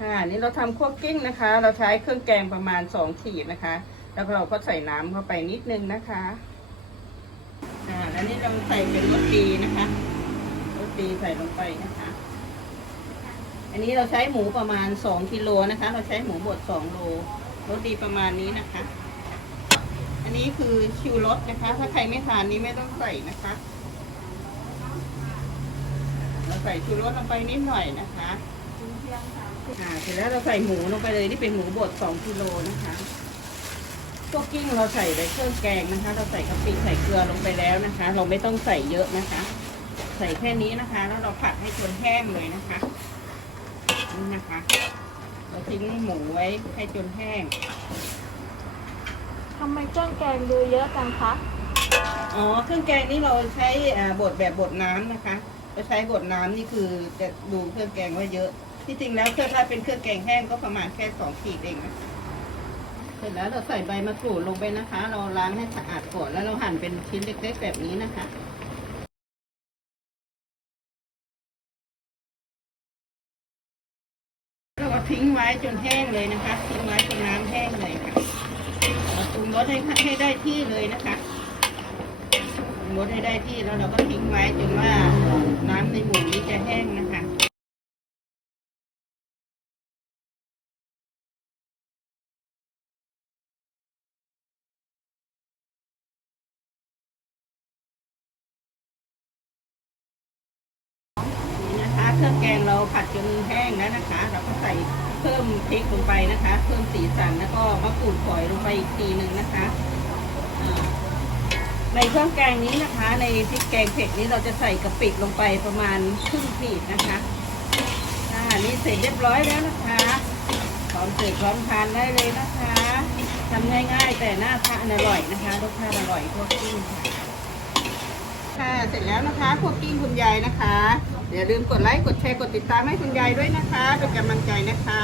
ค่ะนี่เราทำคั่วกิ้งนะคะ เราใช้เครื่องแกงประมาณสองขีดนะคะ แล้วเราก็ใส่น้ำเข้าไปนิดนึงนะคะอ่าแล้วนี่เราใส่เป็นรสดีนะคะรสดีใส่ลงไปนะคะ อันนี้เราใช้หมูประมาณสองกิโลนะคะ เราใช้หมูบดสองโลรสดีประมาณนี้นะคะ อันนี้คือชิวรสนะคะ ถ้าใครไม่ทานนี้ไม่ต้องใส่นะคะเราใส่ชูรสลงไปนิดหน่อยนะคะ อ่าเสร็จแล้วเราใส่หมูลงไปเลยนี่เป็นหมูบดสองกิโลนะคะพวกกิ้งเราใส่ในเครื่องแกงนะคะ เราใส่กะปิใส่เกลือลงไปแล้วนะคะ เราไม่ต้องใส่เยอะนะคะ ใส่แค่นี้นะคะ แล้วเราผัดให้จนแห้งเลยนะคะนี่นะคะ เราทิ้งหมูไว้ให้จนแห้งทำไมเครื่องแกงดูเยอะจังคะอ๋อเครื่องแกงนี่เราใช้อ่าบดแบบบดน้ำนะคะเราใช้บดน้ำนี่คือจะดูเครื่องแกงว่าเยอะ ที่จริงแล้วเครื่องถ้าเป็นเครื่องแกงแห้งก็ประมาณแค่สองขีดเองนะคะเสร็จแล้วเราใส่ใบมะกรูดลงไปนะคะ เราล้างให้สะอาดก่อนแล้วเราหั่นเป็นชิ้นเล็กๆแบบนี้นะคะเราก็ทิ้งไว้จนแห้งเลยนะคะ ทิ้งไว้จนน้ำแห้งเลยค่ะเราปรุงรสให้ให้ได้ที่เลยนะคะลดให้ได้ที่แล้วเราก็ทิ้งไว้จนว่าน้ำในหมูนี้จะ เราผัดจนแห้งแล้วนะคะ เราก็ใส่เพิ่มพริกลงไปนะคะ เพิ่มสีสันแล้วก็มะกรูดฝอยลงไปอีกทีหนึ่งนะคะในเครื่องแกงนี้นะคะ ในพริกแกงเผ็ดนี้เราจะใส่กะปิลงไปประมาณครึ่งขีดนะคะอ่านี่เสร็จเรียบร้อยแล้วนะคะพร้อมเสิร์ฟพร้อมทานได้เลยนะคะทำง่ายๆแต่น่าทานอร่อยนะคะรสชาติอร่อยพวกกิ้งค่ะ ค่ะ เสร็จแล้วนะคะพวกกิ้งคุณยายนะคะ อย่าลืมกดไลค์ กดแชร์ กดติดตามให้คุณยายด้วยนะคะ เป็นกำลังใจนะคะ